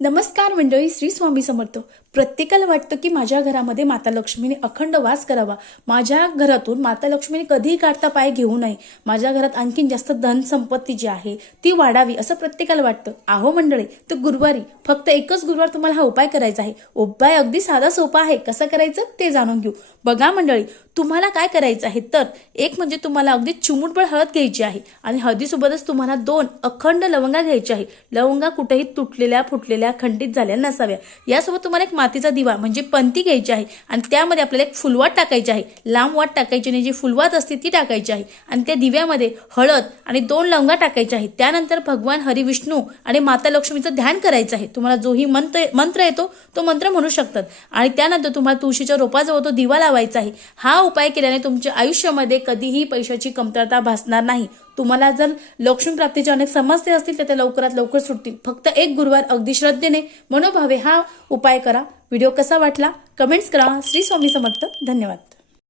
नमस्कार मंडळी, श्री स्वामी समर्थ. प्रत्येकाला वाटतं की माझ्या घरामध्ये माता लक्ष्मीने अखंड वास करावा, माझ्या घरातून माता लक्ष्मीने कधीही काढता पाय घेऊ नये, माझ्या घरात आणखीन जास्त धन संपत्ती जी आहे ती वाढावी असं प्रत्येकाला वाटतं. आहो मंडळी, तर गुरुवारी फक्त एकच गुरुवार तुम्हाला हा उपाय करायचा आहे. उपाय अगदी साधा सोपा आहे. कसं करायचं ते जाणून घेऊ. बघा मंडळी, तुम्हाला काय करायचं आहे तर एक म्हणजे तुम्हाला अगदी चिमूटभर हळद घ्यायची आहे आणि हळदीसोबतच तुम्हाला 2 अखंड लवंगा घ्यायच्या आहे. लवंगा कुठेही तुटलेल्या फुटलेल्या खंडित झाल्या नसाव्या. यासोबत तुम्हाला एक मातीचा दिवा म्हणजे पंती घ्यायची आहे आणि त्यामध्ये आपल्याला एक फुलवात टाकायची आहे. लांब वाट टाकायची नाही, जी फुलवात असते ती टाकायची आहे आणि त्या दिव्यामध्ये हळद आणि 2 लवंगा टाकायच्या आहेत. त्यानंतर भगवान हरी विष्णू आणि माता लक्ष्मीचं ध्यान करायचं आहे. तुम्हाला जोही मंत्र येतो तो मंत्र म्हणू शकतात आणि त्यानंतर तुम्हाला तुळशीच्या रोपाजवळ तो दिवा लावायचा आहे. हा उपाय केल्याने तुमच्या आयुष्यामध्ये कधीही पैशाची कमतरता भासणार नाही. तुम्हाला जर लक्ष्मी प्राप्तीच्या अनेक समस्या असतील तर त्या लवकरात लवकर सुटतील. फक्त एक गुरुवार अगदी श्रद्धेने मनोभावे हा उपाय करा. व्हिडिओ कसा वाटला कमेंट्स करा. श्री स्वामी समर्थ. धन्यवाद.